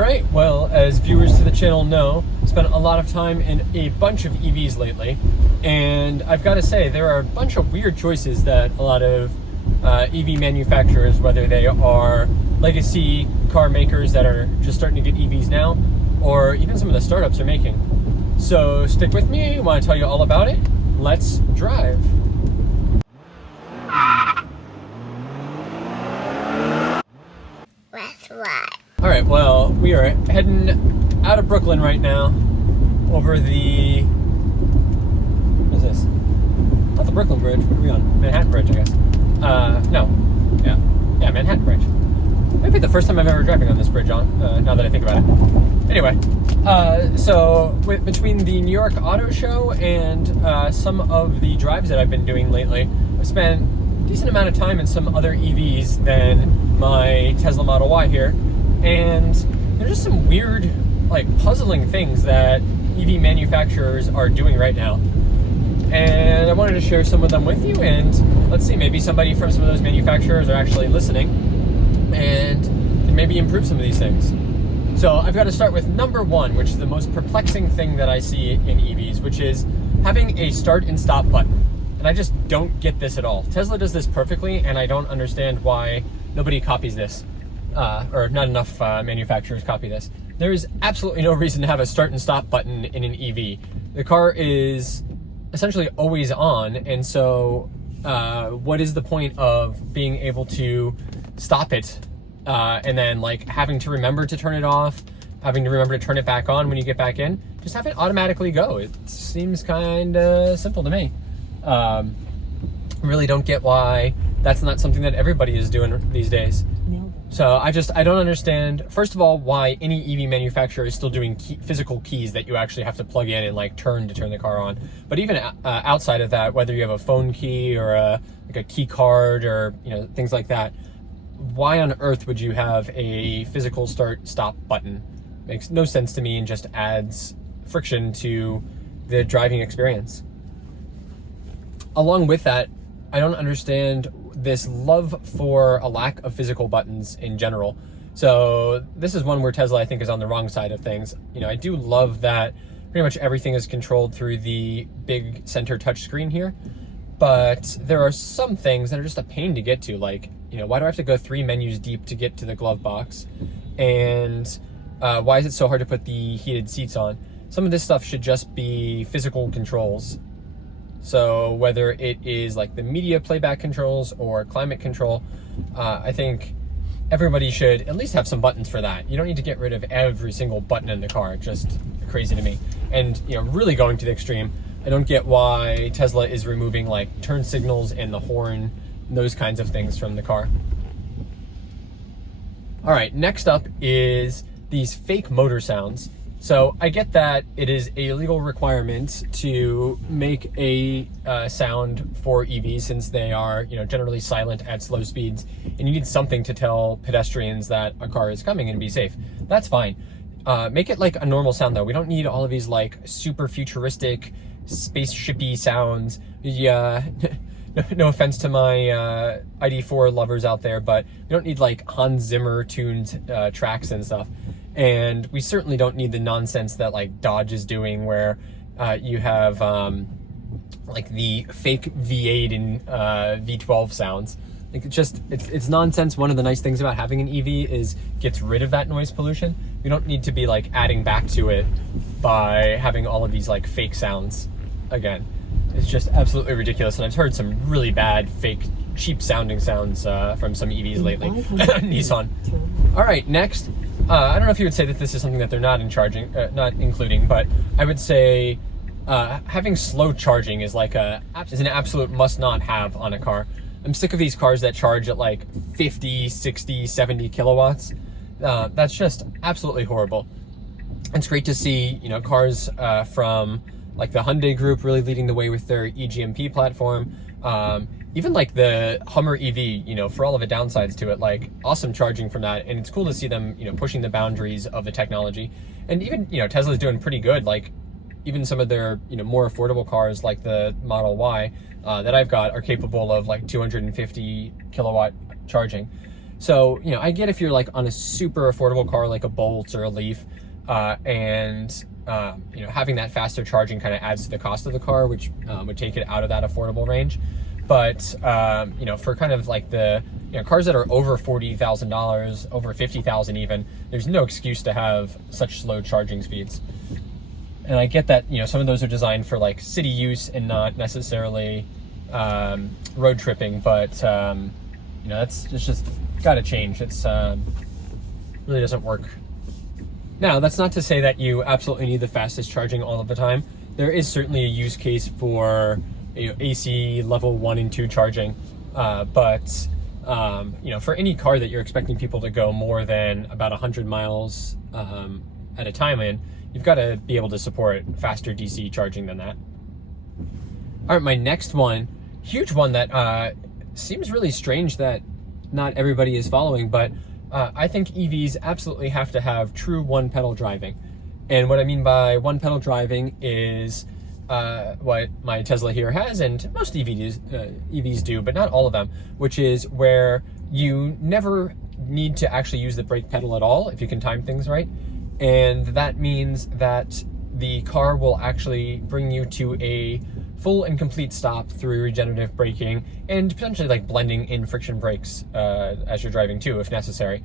Alright, well, as viewers to the channel know, I've spent a lot of time in a bunch of EVs lately, and I've got to say, there are a bunch of weird choices that a lot of EV manufacturers, whether they are legacy car makers that are just starting to get EVs now, or even some of the startups are making. So stick with me, I want to tell you all about it. Let's drive. Let's ride. Alright, well, we are heading out of Brooklyn right now over the... what is this? Not the Brooklyn Bridge, what are we on? Manhattan Bridge, I guess. No. Yeah, Manhattan Bridge. Maybe the first time I've ever driving on this bridge now that I think about it. Anyway, so between the New York Auto Show and some of the drives that I've been doing lately, I've spent a decent amount of time in some other EVs than my Tesla Model Y here. And there's just some weird, puzzling things that EV manufacturers are doing right now. And I wanted to share some of them with you, and let's see, maybe somebody from some of those manufacturers are actually listening and can maybe improve some of these things. So I've got to start with number one, which is the most perplexing thing that I see in EVs, which is having a start and stop button. And I just don't get this at all. Tesla does this perfectly, and I don't understand why nobody copies this. Or not enough manufacturers copy this. There is absolutely no reason to have a start and stop button in an EV. The car is essentially always on, and so what is the point of being able to stop it and then having to remember to turn it off, having to remember to turn it back on when you get back in? Just have it automatically go. It seems kind of simple to me. Really don't get why that's not something that everybody is doing these days. So I don't understand, first of all, why any EV manufacturer is still doing physical keys that you actually have to plug in and turn to turn the car on. But even outside of that, whether you have a phone key or a key card or things like that, why on earth would you have a physical start stop button? Makes no sense to me and just adds friction to the driving experience. Along with that, I don't understand this love for a lack of physical buttons in general. So this is one where Tesla, I think, is on the wrong side of things. I do love that pretty much everything is controlled through the big center touch screen here, but there are some things that are just a pain to get to. Why do I have to go 3 menus deep to get to the glove box? And why is it so hard to put the heated seats on? Some of this stuff should just be physical controls. So whether it is the media playback controls or climate control, I think everybody should at least have some buttons for that. You don't need to get rid of every single button in the car. It's just crazy to me. And really going to the extreme, I don't get why Tesla is removing turn signals and the horn, those kinds of things from the car. All right, next up is these fake motor sounds. So I get that it is a legal requirement to make a sound for EVs since they are, generally silent at slow speeds, and you need something to tell pedestrians that a car is coming and be safe. That's fine. Make it a normal sound though. We don't need all of these super futuristic, spaceshipy sounds. Yeah, no offense to my ID4 lovers out there, but we don't need Hans Zimmer tuned tracks and stuff. And we certainly don't need the nonsense that Dodge is doing where you have the fake V8 and V12 sounds. It's nonsense. One of the nice things about having an EV is gets rid of that noise pollution. We don't need to be adding back to it by having all of these fake sounds again. It's just absolutely ridiculous. And I've heard some really bad, fake, cheap sounding sounds from some EVs lately. Nissan. All right, next. I don't know if you would say that this is something that they're not including, but I would say having slow charging is an absolute must not have on a car. I'm sick of these cars that charge at 50, 60, 70 kilowatts. That's just absolutely horrible. It's great to see, cars from the Hyundai group really leading the way with their eGMP platform. Even the Hummer EV, for all of the downsides to it, awesome charging from that. And it's cool to see them, pushing the boundaries of the technology. And even, Tesla's doing pretty good. Even some of their, more affordable cars like the Model Y that I've got are capable of 250 kilowatt charging. So, you know, I get if you're like on a super affordable car like a Bolt or a Leaf, you know, having that faster charging kind of adds to the cost of the car, which would take it out of that affordable range. But, you know, for kind of like the, you know, cars that are over $40,000, over $50,000 even, there's no excuse to have such slow charging speeds. And I get that, you know, some of those are designed for like city use and not necessarily road tripping, but, you know, it's just got to change. It's really doesn't work. Now, that's not to say that you absolutely need the fastest charging all of the time. There is certainly a use case for, you know, AC level 1 and 2 charging, but you know, for any car that you're expecting people to go more than about 100 miles at a time in, you've got to be able to support faster DC charging than that. All right, my next one, huge one that seems really strange that not everybody is following, but I think EVs absolutely have to have true one-pedal driving. And what I mean by one-pedal driving is what my Tesla here has, and most EVs do, but not all of them, which is where you never need to actually use the brake pedal at all if you can time things right. And that means that the car will actually bring you to a full and complete stop through regenerative braking and potentially like blending in friction brakes as you're driving too, if necessary.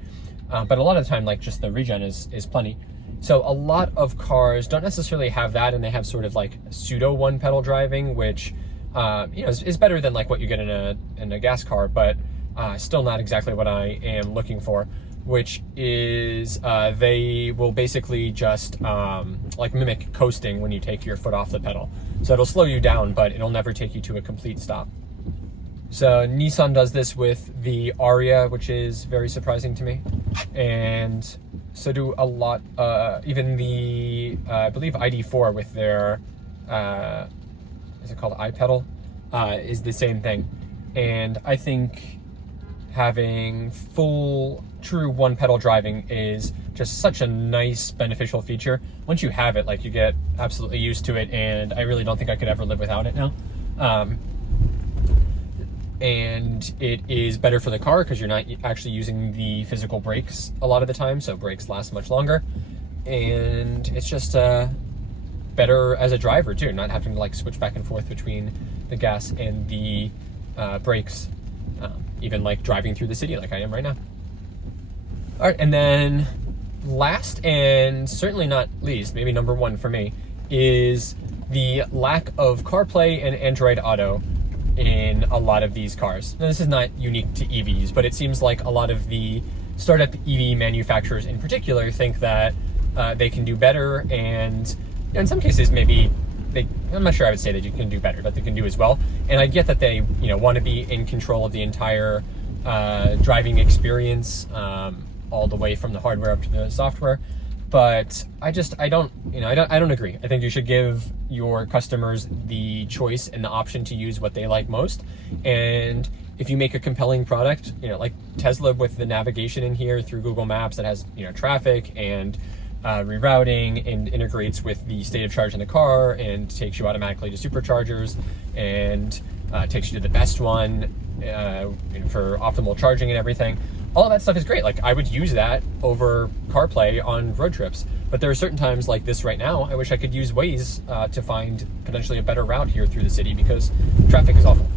But a lot of the time, like just the regen is plenty. So a lot of cars don't necessarily have that, and they have sort of like pseudo one pedal driving, which you know, is better than like what you get in a gas car, but still not exactly what I am looking for, which is they will basically just like mimic coasting when you take your foot off the pedal. So it'll slow you down, but it'll never take you to a complete stop. So Nissan does this with the Aria, which is very surprising to me. And so do a lot, even the, I believe ID4 with their, is it called iPedal, is the same thing. And I think having full true one pedal driving is just such a nice beneficial feature. Once you have it, like, you get absolutely used to it, and I really don't think I could ever live without it now. And it is better for the car because you're not actually using the physical brakes a lot of the time, so brakes last much longer. And it's just better as a driver too, not having to like switch back and forth between the gas and the brakes, even like driving through the city like I am right now. All right, and then last and certainly not least, maybe number one for me, is the lack of CarPlay and Android Auto in a lot of these cars. Now, this is not unique to EVs, but it seems like a lot of the startup EV manufacturers in particular think that they can do better, and in some cases maybe I'm not sure I would say that you can do better, but they can do as well. And I get that they want to be in control of the entire driving experience, all the way from the hardware up to the software. But I don't agree. I think you should give your customers the choice and the option to use what they like most. And if you make a compelling product, like Tesla with the navigation in here through Google Maps that has, traffic and rerouting and integrates with the state of charge in the car and takes you automatically to superchargers and takes you to the best one for optimal charging and everything. All of that stuff is great. Like, I would use that over CarPlay on road trips. But there are certain times like this right now, I wish I could use Waze to find potentially a better route here through the city because traffic is awful.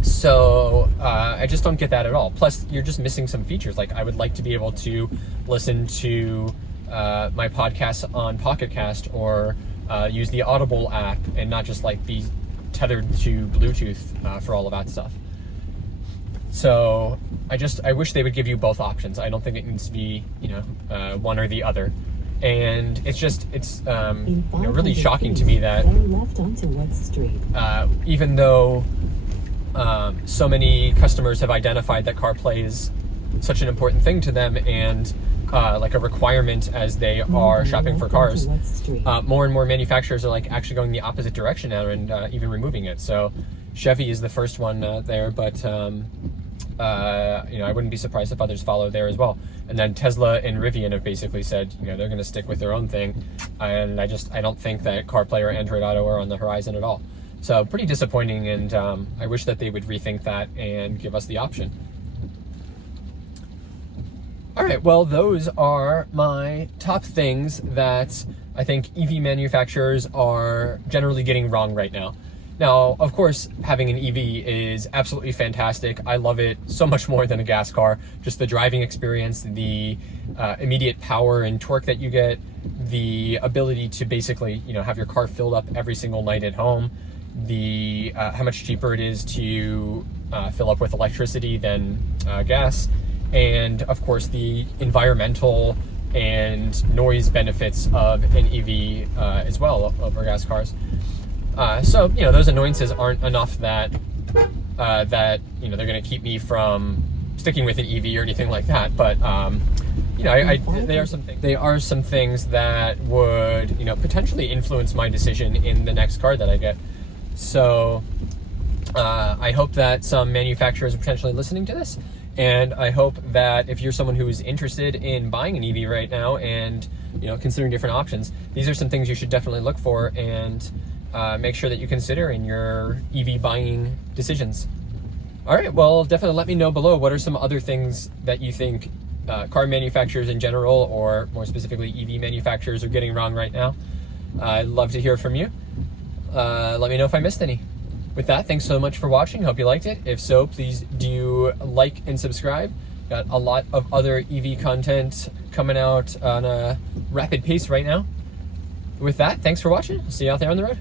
So I just don't get that at all. Plus, you're just missing some features. Like, I would like to be able to listen to my podcasts on Pocket Cast or use the Audible app and not just like be tethered to Bluetooth for all of that stuff. So I wish they would give you both options. I don't think it needs to be, one or the other. And it's really shocking to me that left onto West Street. Even though so many customers have identified that CarPlay is such an important thing to them and like a requirement as they are shopping for cars, more and more manufacturers are like actually going the opposite direction now and even removing it. So Chevy is the first one there, but I wouldn't be surprised if others follow there as well. And then Tesla and Rivian have basically said, they're going to stick with their own thing. And I don't think that CarPlay or Android Auto are on the horizon at all. So pretty disappointing, and I wish that they would rethink that and give us the option. All right, well, those are my top things that I think EV manufacturers are generally getting wrong right now. Now, of course, having an EV is absolutely fantastic. I love it so much more than a gas car. Just the driving experience, the immediate power and torque that you get, the ability to basically, have your car filled up every single night at home, the how much cheaper it is to fill up with electricity than gas, and of course the environmental and noise benefits of an EV as well over gas cars. So those annoyances aren't enough that they're going to keep me from sticking with an EV or anything like that. But they are some things that would potentially influence my decision in the next car that I get. So I hope that some manufacturers are potentially listening to this, and I hope that if you're someone who is interested in buying an EV right now and considering different options, these are some things you should definitely look for and make sure that you consider in your EV buying decisions. All right, well, definitely let me know below what are some other things that you think car manufacturers in general, or more specifically EV manufacturers, are getting wrong right now. I'd love to hear from you. Let me know if I missed any. With that, thanks so much for watching. Hope you liked it. If so, please do like and subscribe. Got a lot of other EV content coming out on a rapid pace right now. With that, thanks for watching. See you out there on the road.